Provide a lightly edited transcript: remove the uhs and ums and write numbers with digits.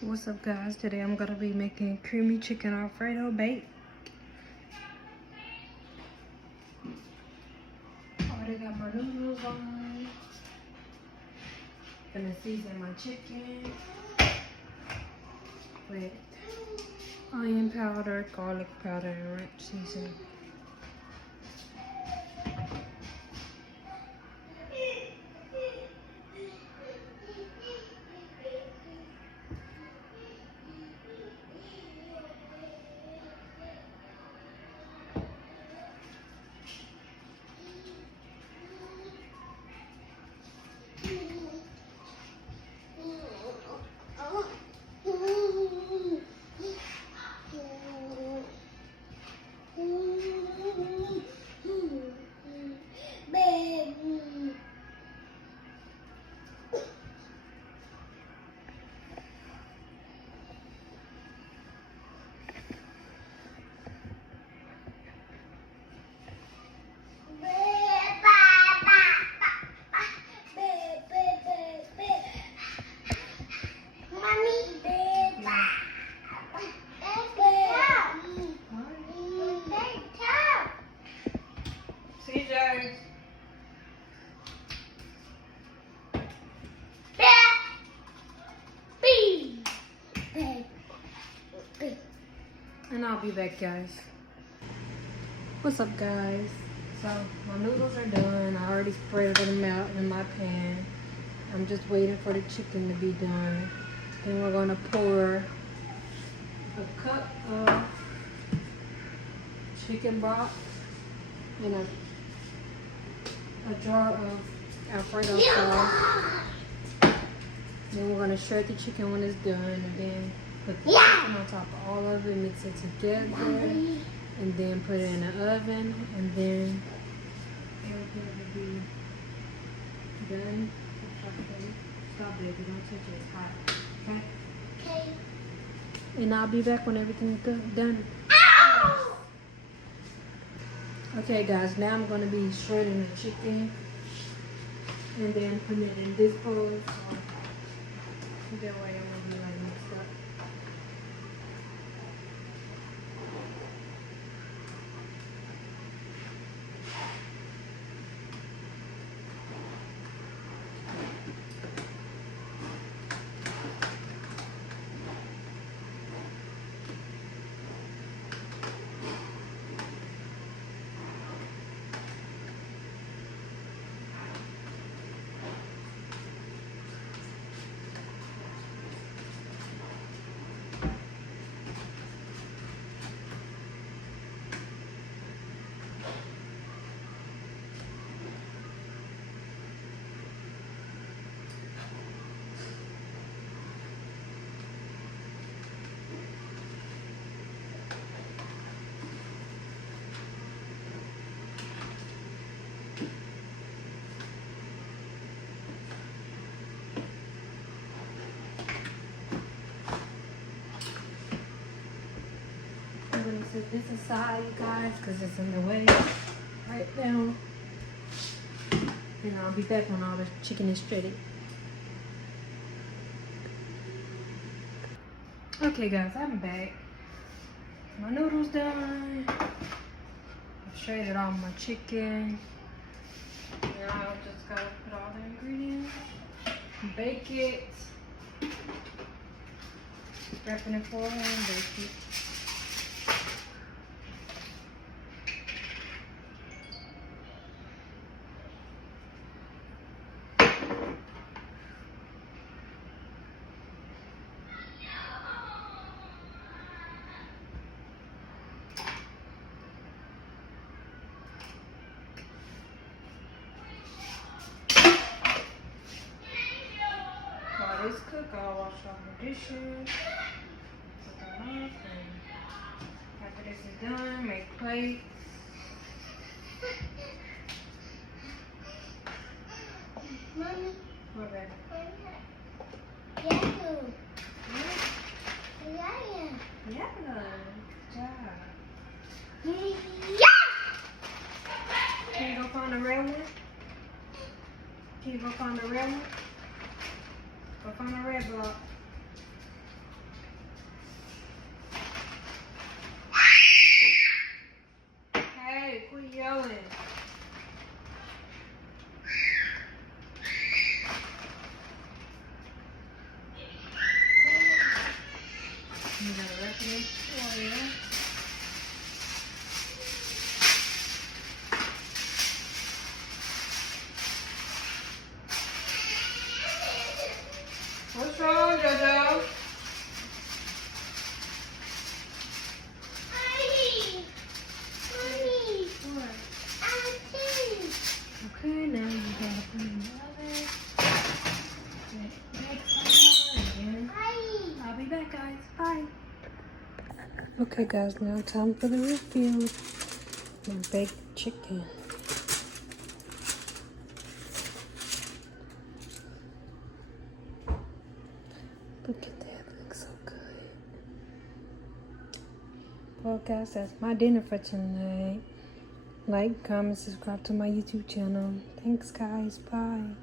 What's up, guys? Today I'm gonna be making creamy chicken Alfredo baked. Already got my noodles on. Gonna season my chicken with onion powder, garlic powder, and ranch seasoning. And I'll be back, guys. What's up, guys? So my noodles are done. I already spread them out in my pan. I'm just waiting for the chicken to be done. Then we're gonna pour a cup of chicken broth in a jar of Alfredo sauce. Then we're gonna shred the chicken when it's done, and then put the chicken on top of all of it, mix it together, and then put it in the oven, and then everything will be done. Stop, baby, don't touch it, it's hot. Okay? Okay. And I'll be back when everything's done. Ow! Okay, guys, now I'm gonna be shredding the chicken and then putting it in this bowl. So that way it won't be like mixed up. I'm gonna set this aside, you guys, because it's in the way right now. And I'll be back when all the chicken is shredded. Okay, guys, I'm back. My noodles done. I've shredded all my chicken. Now I just gotta put all the ingredients, bake it, wrap it in foil and bake it. While this cook, I'll wash all the dishes, put them up, and after this is done, make plates. Mommy. What, baby? Yeah. Yeah. Good job. Yeah. Can you go find the red one? Can you go find the red one? Go find the red block. You gotta wrap it in oil. What's wrong, Jojo? Mommy. Mommy. What? Auntie. Okay, now you gotta put it in the oven. And then I'll be back, guys. Bye. Okay, guys, now time for the refill. My baked chicken. Look at that, it looks so good. Well, guys, that's my dinner for tonight. Like, comment, subscribe to my YouTube channel. Thanks, guys. Bye.